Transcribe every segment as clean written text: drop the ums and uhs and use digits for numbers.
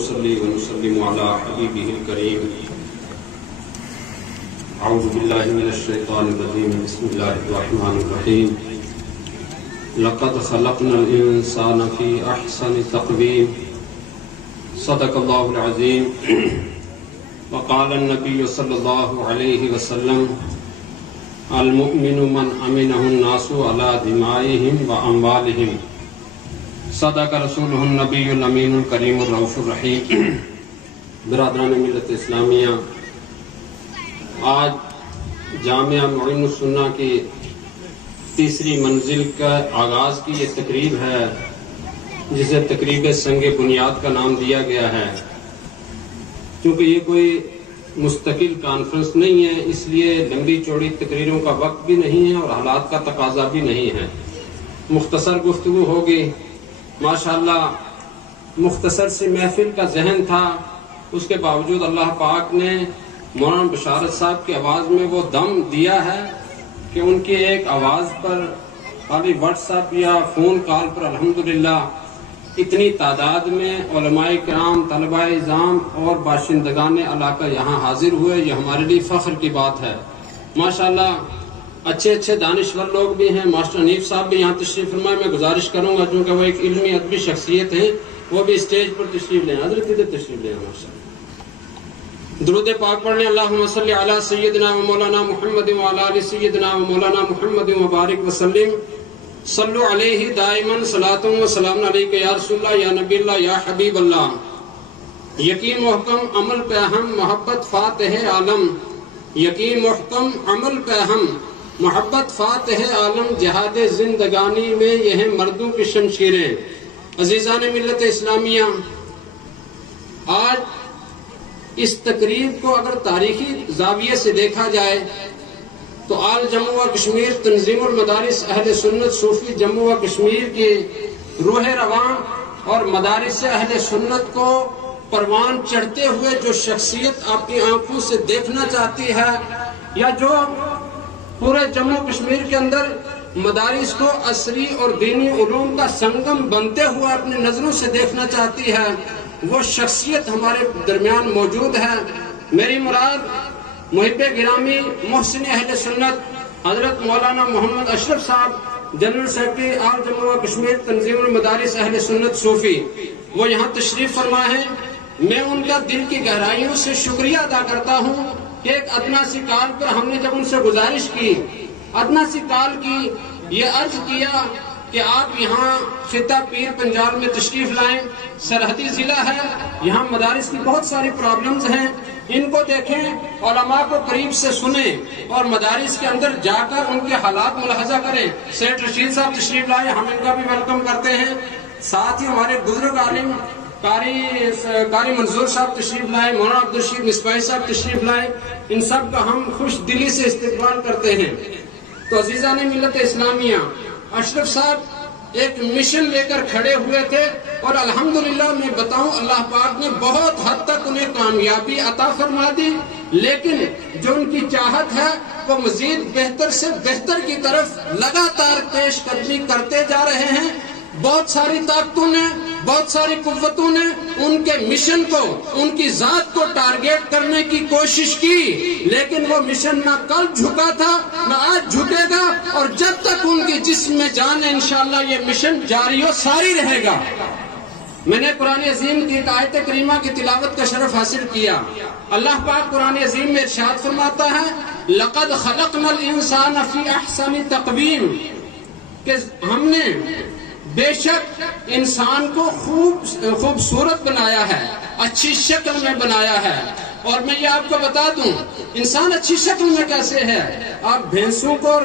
نصلي ونسلم على حبيبه الكريم. أعوذ بالله من الشيطان الرجيم. بسم الله الرحمن الرحيم. لقد خلقنا الإنسان في أحسن تقويم. صدق الله العظيم. وقال النبي صلى الله عليه وسلم: المؤمن من أمنه الناس على دمائهم وأموالهم. صدق رسولہ النبی الامین الکریم الرؤوف الرحیم. برادران ملت اسلامیہ، آج جامعہ معین السنہ کی تیسری منزل کا آغاز کی یہ تقریب ہے، جسے تقریب سنگ بنیاد کا نام دیا گیا ہے. کیونکہ یہ کوئی مستقل کانفرنس نہیں ہے، اس لیے لمبی چوڑی تقریروں کا وقت بھی نہیں ہے اور حالات کا تقاضا بھی نہیں ہے. مختصر گفتگو ہوگی. ماشاءاللہ مختصر سی محفل کا ذہن تھا، اس کے باوجود اللہ پاک نے مولانا بشارت صاحب کی آواز میں وہ دم دیا ہے کہ ان کی ایک آواز پر خالی واٹس ایپ یا فون کال پر الحمدللہ اتنی تعداد میں علماء کرام، طلباء اعظام اور باشندگان علاقہ یہاں حاضر ہوئے. یہ ہمارے لیے فخر کی بات ہے. ماشاءاللہ اچھے دانشور لوگ بھی ہیں. ماسٹر حنیف صاحب بھی یہاں تشریف فرمائے. میں گزارش کروں گا چونکہ وہ ایک علمی ادبی شخصیت ہیں، وہ بھی اسٹیج پر تشریف لیں. حضرت ادھر تشریف لیں. ماشاءاللہ درود پاک پڑھنے. اللہم صلی علی سیدنا و مولانا محمد و علی آل سیدنا و مولانا محمد و بارک وسلم. صلو علیہ دائما صلاۃ و سلام علیک یا رسول اللہ، یا نبی اللہ، یا حبیب اللہ. یقین محکم عمل پہ ہم محبت فاتح عالم. یقین محکم عمل پہ ہم محبت فاتح عالم. جہاد زندگانی میں یہ ہیں مردوں کی شمشیریں. عزیزان ملت اسلامیہ، آج اس تقریب کو اگر تاریخی زاویے سے دیکھا جائے تو آل جموں و کشمیر تنظیم المدارس اہل سنت صوفی جموں و کشمیر کی روح رواں اور مدارس اہل سنت کو پروان چڑھتے ہوئے جو شخصیت آپ کی آنکھوں سے دیکھنا چاہتی ہے، یا جو پورے جموں کشمیر کے اندر مدارس کو عصری اور دینی علوم کا سنگم بنتے ہوئے اپنی نظروں سے دیکھنا چاہتی ہے، وہ شخصیت ہمارے درمیان موجود ہے. میری مراد محب گرامی محسن اہل سنت حضرت مولانا محمد اشرف صاحب، جنرل سیکرٹری آل جموں و کشمیر تنظیم المدارس اہل سنت صوفی، وہ یہاں تشریف فرما ہے. میں ان کا دل کی گہرائیوں سے شکریہ ادا کرتا ہوں کہ ایک ادنا سی کال پر ہم نے جب ان سے گزارش کی، ادنا سی کال کی، یہ عرض کیا کہ آپ یہاں خطہ پیر پنجاب میں تشریف لائیں. سرحدی ضلع ہے، یہاں مدارس کی بہت ساری پرابلمز ہیں، ان کو دیکھیں، علماء کو قریب سے سنیں اور مدارس کے اندر جا کر ان کے حالات ملاحظہ کریں. سیٹ رشید صاحب تشریف لائے، ہم ان کا بھی ویلکم کرتے ہیں. ساتھ ہی ہمارے بزرگ عالم قاری منظور صاحب تشریف لائے، مولانا عبدالرشید مصباحی صاحب تشریف لائے. ان سب کا ہم خوش دلی سے استقبال کرتے ہیں. تو عزیزان ملت اسلامیہ، اشرف صاحب ایک مشن لے کر کھڑے ہوئے تھے اور الحمدللہ میں بتاؤں اللہ پاک نے بہت حد تک انہیں کامیابی عطا فرما دی. لیکن جو ان کی چاہت ہے وہ مزید بہتر سے بہتر کی طرف لگاتار پیش قدمی کرتے جا رہے ہیں. بہت ساری طاقتوں نے، بہت ساری قوتوں نے ان کے مشن کو، ان کی ذات کو ٹارگیٹ کرنے کی کوشش کی، لیکن وہ مشن نہ کل جھکا تھا نہ آج جھکے گا، اور جب تک ان کی جسم میں جان ہے انشاءاللہ یہ مشن جاری و ساری رہے گا. میں نے قرآن عظیم کی ایک آیت کریمہ کی تلاوت کا شرف حاصل کیا. اللہ پاک قرآن عظیم میں ارشاد فرماتا ہے: لقد خلقنا الانسان فی احسن تقویم، کہ ہم نے بے شک انسان کو خوبصورت بنایا ہے، اچھی شکل میں بنایا ہے. اور میں یہ آپ کو بتا دوں انسان اچھی شکل میں کیسے ہے. آپ بھینسوں کو اور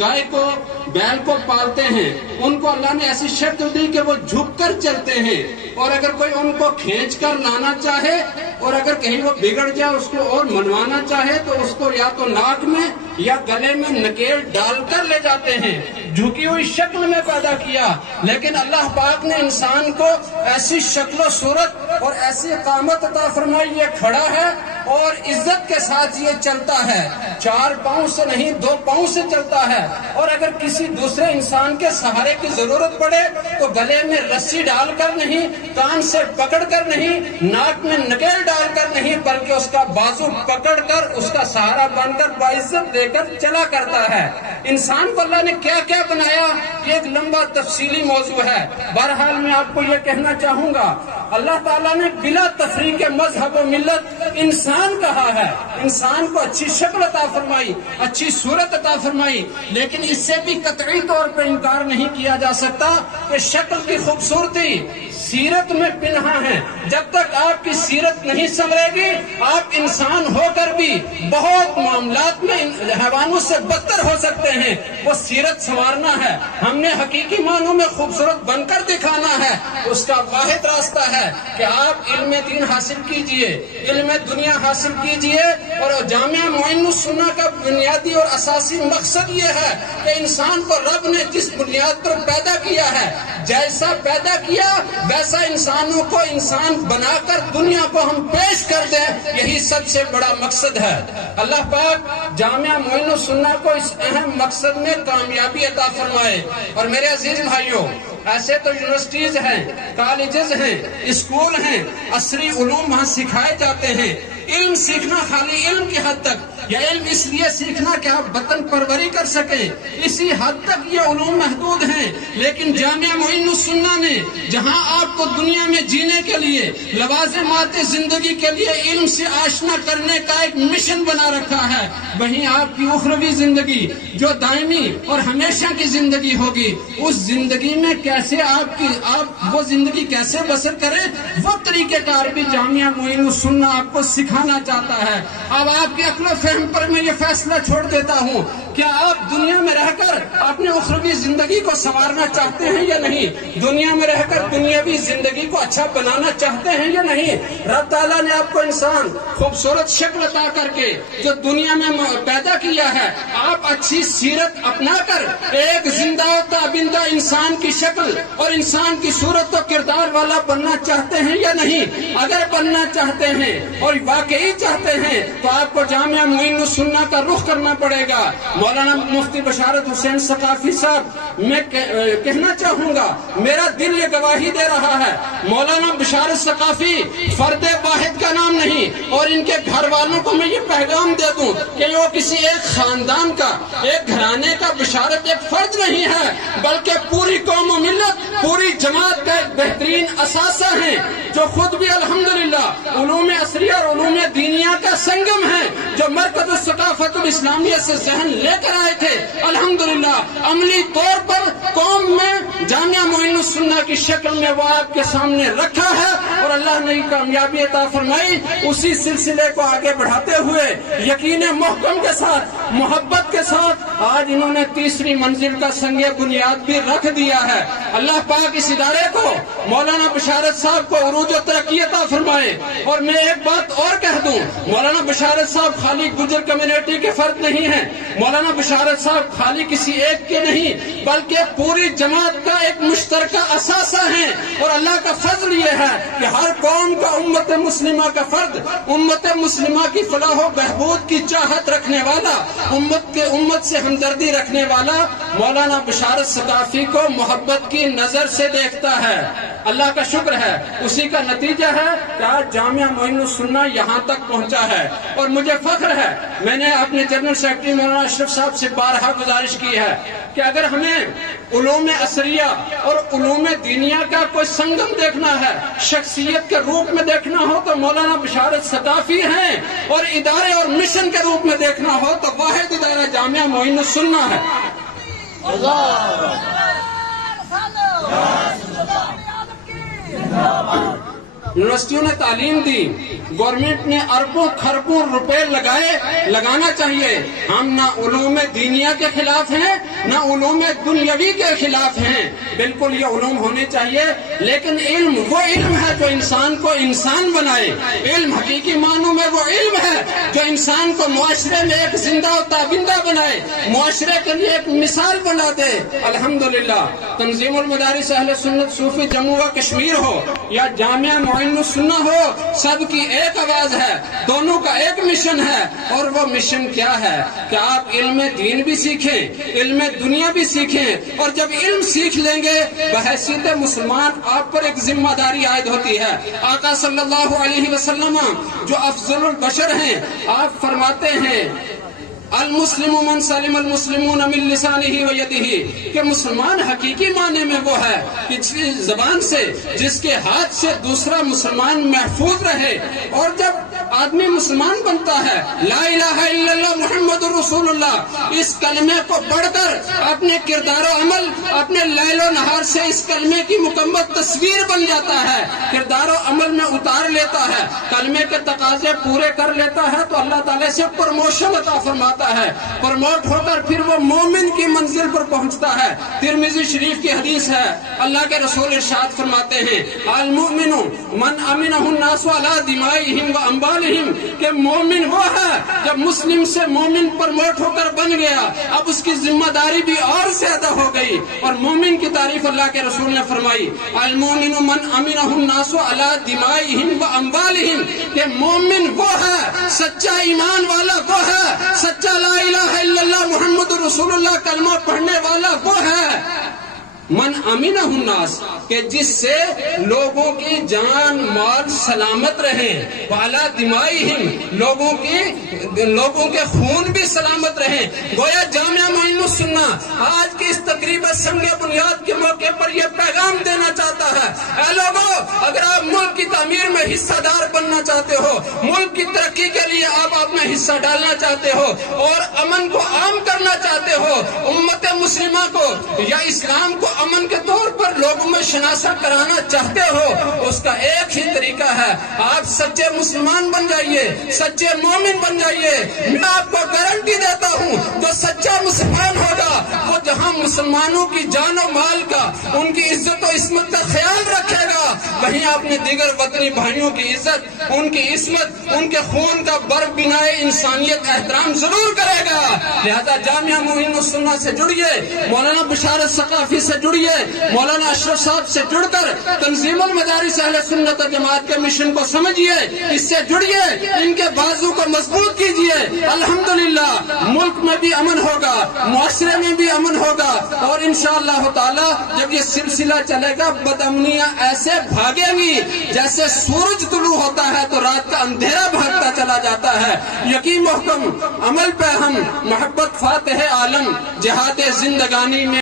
گائے کو، بیل کو پالتے ہیں، ان کو اللہ نے ایسی شکل دی کہ وہ جھک کر چلتے ہیں، اور اگر کوئی ان کو کھینچ کر لانا چاہے اور اگر کہیں وہ بگڑ جائے اس کو اور منوانا چاہے تو اس کو یا تو ناک میں یا گلے میں نکیل ڈال کر لے جاتے ہیں. جھکی ہوئی شکل میں پیدا کیا، لیکن اللہ پاک نے انسان کو ایسی شکل و صورت اور ایسی قامت عطا فرمائی، یہ کھڑا ہے اور عزت کے ساتھ یہ چلتا ہے، 4 پاؤں سے نہیں 2 پاؤں سے چلتا ہے، اور اگر کسی دوسرے انسان کے سہارے کی ضرورت پڑے تو گلے میں رسی ڈال کر نہیں، کان سے پکڑ کر نہیں، ناک میں نکیل ڈال کر نہیں، بلکہ اس کا بازو پکڑ کر اس کا سہارا بن کر باعزت دے کر چلا کرتا ہے۔ انسان کو اللہ نے کیا کیا بنایا، یہ ایک لمبا تفصیلی موضوع ہے۔ بہرحال میں آپ کو یہ کہنا چاہوں گا، اللہ تعالیٰ نے بلا تفریق مذہب و ملت انسان کہا ہے، انسان کو اچھی شکل عطا فرمائی، اچھی صورت عطا فرمائی، لیکن اس سے بھی قطعی طور پہ انکار نہیں کیا جا سکتا کہ شکل کی خوبصورتی سیرت میں پنہا ہے۔ جب تک آپ کی سیرت نہیں سنورے گی، آپ انسان ہو کر بھی بہت معاملات میں حیوانوں سے بدتر ہو سکتے ہیں۔ وہ سیرت سنوارنا ہے، ہم نے حقیقی معنوں میں خوبصورت بن کر دکھانا ہے۔ اس کا واحد راستہ ہے کہ آپ علم دین حاصل کیجئے، علم دنیا حاصل کیجئے، اور جامعہ معین السنہ کا بنیادی اور اساسی مقصد یہ ہے کہ انسان کو رب نے جس بنیاد پر پیدا کیا ہے، جیسا پیدا کیا ویسا انسانوں کو انسان بنا کر دنیا کو ہم پیش کر دیں، یہی سب سے بڑا مقصد ہے۔ اللہ پاک جامعہ معین السنہ کو اس اہم مقصد میں کامیابی عطا فرمائے۔ اور میرے عزیز بھائیوں، ایسے تو یونیورسٹیز ہیں، کالجز ہیں، اسکول ہیں، عصری علوم وہاں سکھائے جاتے ہیں۔ علم سیکھنا خالی علم کی حد تک، یا علم اس لیے سیکھنا کہ آپ وطن پروری کر سکیں، اسی حد تک یہ علوم محدود ہیں۔ لیکن جامعہ معین السنہ نے جہاں آپ کو دنیا میں جینے کے لیے، لوازمات زندگی کے لیے علم سے آشنا کرنے کا ایک مشن بنا رکھا ہے، وہیں آپ کی اخروی زندگی جو دائمی اور ہمیشہ کی زندگی ہوگی، اس زندگی میں کیسے آپ وہ زندگی کیسے بسر کریں، وہ طریقہ کار بھی جامعہ معین السنہ آپ کو سکھانا چاہتا ہے۔ اب آپ کی عقل و فہم پر میں یہ فیصلہ چھوڑ دیتا ہوں، کیا آپ دنیا میں رہ کر اپنے اخروی زندگی کو سنوارنا چاہتے ہیں یا نہیں؟ دنیا میں رہ کر دنیاوی زندگی کو اچھا بنانا چاہتے ہیں یا نہیں؟ رب تعالیٰ نے آپ کو انسان خوبصورت شکل عطا کر کے جو دنیا میں پیدا کیا ہے، آپ اچھی سیرت اپنا کر ایک زندہ و تابندہ انسان کی شکل اور انسان کی صورت و کردار والا بننا چاہتے ہیں یا نہیں؟ اگر بننا چاہتے ہیں اور واقعی چاہتے ہیں تو آپ کو جامعہ معین السنہ کا رخ کرنا پڑے گا۔ مولانا مفتی بشارت حسین ثقافی صاحب، میں کہنا چاہوں گا، میرا دل یہ گواہی دے رہا ہے، مولانا بشارت ثقافی فرد واحد کا نام نہیں، اور ان کے گھر والوں کو میں یہ پیغام دے دوں کہ وہ کسی ایک خاندان کا، ایک گھرانے کا بشارت ایک فرد نہیں ہے، بلکہ پوری قوم و ملت، پوری جماعت کا ایک بہترین اثاثہ ہیں، جو خود بھی الحمدللہ علوم عصریہ اور علوم دینیہ کا سنگم ہے، جو مرکز الثقافت الاسلامیہ سے ذہن لے کر آئے تھے۔ الحمدللہ عملی طور پر قوم میں جامعہ معین السنہ کی شکل میں وہ آپ کے سامنے رکھا ہے، اور اللہ نے کامیابی عطا فرمائی۔ اسی سلسلے کو آگے بڑھاتے ہوئے یقین محکم کے ساتھ، محبت کے ساتھ آج انہوں نے تیسری منزل کا سنگ بنیاد بھی رکھ دیا ہے۔ اللہ پاک اس ادارے کو، مولانا بشارت صاحب کو عروج و ترقی عطا فرمائے۔ اور میں ایک بات اور کہہ دوں، مولانا بشارت صاحب خالی گجر کمیونٹی کے فرد نہیں ہیں، مولانا بشارت صاحب خالی کسی ایک کے نہیں، بلکہ پوری جماعت کا ایک مشترکہ اثاثہ ہیں۔ اور اللہ کا فضل یہ ہے کہ ہر قوم کا، امت مسلمہ کا فرد، امت مسلمہ کی فلاح و بہبود کی چاہت رکھنے والا، امت سے ہمدردی رکھنے والا مولانا بشارت ثقافی کو محبت کی نظر سے دیکھتا ہے۔ اللہ کا شکر ہے، اسی کا نتیجہ ہے کہ آج جامعہ معین السنہ یہاں تک پہنچا ہے۔ اور مجھے فخر ہے، میں نے اپنے جنرل سیکرٹری مولانا اشرف صاحب سے بارہا گزارش کی ہے کہ اگر ہمیں علوم عصریہ اور علوم دینیہ کا کوئی سنگم دیکھنا ہے، شخصیت کے روپ میں دیکھنا ہو تو مولانا بشارت ثقافی ہیں، اور ادارے اور مشن کے روپ میں دیکھنا ہو تو واحد ادارہ جامعہ معین السنہ ہے۔ یونیورسٹیوں نے تعلیم دی، گورنمنٹ نے اربوں خربوں روپے لگانا چاہیے۔ ہم نہ علوم دینیہ کے خلاف ہیں، نہ علوم دنیاوی کے خلاف ہیں، بالکل یہ علوم ہونے چاہیے، لیکن علم وہ علم ہے جو انسان کو انسان بنائے۔ علم حقیقی معنوں میں وہ علم ہے جو انسان کو معاشرے میں ایک زندہ و تابندہ بنائے، معاشرے کے لیے ایک مثال بنا دے۔ الحمدللہ تنظیم المدارس اہل سنت صوفی جموں و کشمیر ہو یا جامعہ معین السنہ ہو، سب کی ایک آواز ہے، دونوں کا ایک مشن ہے، اور وہ مشن کیا ہے کہ آپ علم دین بھی سیکھیں، علم دنیا بھی سیکھیں، اور جب علم سیکھ لیں گے بحیثیت مسلمان آپ پر ایک ذمہ داری عائد ہوتی ہے۔ آقا صلی اللہ علیہ وسلم جو افضل البشر ہیں، آپ فرماتے ہیں المسلم من سلم المسلمون من لسانہ و یدہ، کہ مسلمان حقیقی معنی میں وہ ہے کہ جس زبان سے، جس کے ہاتھ سے دوسرا مسلمان محفوظ رہے۔ اور جب آدمی مسلمان بنتا ہے، لا الہ الا اللہ محمد رسول اللہ، اس کلمے کو پڑھ کر اپنے کردار و عمل، اپنے لیل و نہار سے اس کلمے کی مکمل تصویر بن جاتا ہے، کردار و عمل میں اتار لیتا ہے، کلمے کے تقاضے پورے کر لیتا ہے، تو اللہ تعالیٰ سے پروموشن عطا فرماتا ہے، پروموٹ ہو کر پھر وہ مومن کی منزل پر پہنچتا ہے۔ ترمذی شریف کی حدیث ہے، اللہ کے رسول ارشاد فرماتے ہیں المؤمن من امنہ الناس علی دمائہم و اموالہم، کہ مومن وہ ہے جب مسلم سے مومن پروموٹ ہو کر بن گیا، اب اس کی ذمہ داری بھی اور زیادہ ہو گئی۔ اور مومن کی تعریف اللہ کے رسول نے فرمائی المؤمن من امنہ الناس علی دمائہم و اموالہم، کہ مومن وہ ہے، سچا ایمان والا وہ ہے، سچا لا الہ الا اللہ محمد رسول اللہ کلمہ پڑھنے والا وہ ہے من امینہ الناس، کہ جس سے لوگوں کی جان مال سلامت رہیں، والا دمائہم، لوگوں کے خون بھی سلامت رہیں۔ گویا جامعہ معین السنہ آج کی اس تقریب سنگ بنیاد کے موقع پر یہ پیغام دینا چاہتا ہے، اے لوگوں، اگر آپ ملک کی تعمیر میں حصہ دار بننا چاہتے ہو، ملک کی ترقی کے لیے آپ اپنا حصہ ڈالنا چاہتے ہو، اور امن کو عام کرنا چاہتے ہو، امت مسلمہ کو یا اسلام کو امن کے طور پر لوگوں میں شناسہ کرانا چاہتے ہو، اس کا ایک ہی طریقہ ہے، آپ سچے مسلمان بن جائیے، سچے مومن بن جائیے۔ میں آپ کو گارنٹی دیتا ہوں جو سچا مسلمان ہوگا وہ جہاں مسلمانوں کی جان و مال کا، ان کی عزت و عصمت کا خیال رکھے گا، وہیں اپنے دیگر وطنی بھائیوں کی عزت، ان کی عصمت، ان کے خون کا بربنائے انسانیت احترام ضرور کرے گا۔ لہذا جامعہ معین السنہ سے جڑیے، مولانا بشارت ثقافی سے جڑیے، مولانا اشرف صاحب سے جڑ کر تنظیم المدارس اہل سنت و جماعت کے مشن کو سمجھیے، اس سے جڑیے، ان کے بازو کو مضبوط کیجیے۔ الحمدللہ ملک میں بھی امن ہوگا، معاشرے میں بھی امن ہوگا، اور انشاءاللہ تعالی جب یہ سلسلہ چلے گا بدامنیاں ایسے بھاگیں گی جیسے سورج طلوع ہوتا ہے تو رات کا اندھیرا بھاگتا چلا جاتا ہے۔ یقین محکم عمل پہ ہم، محبت فاتح عالم، جہاد زندگانی میں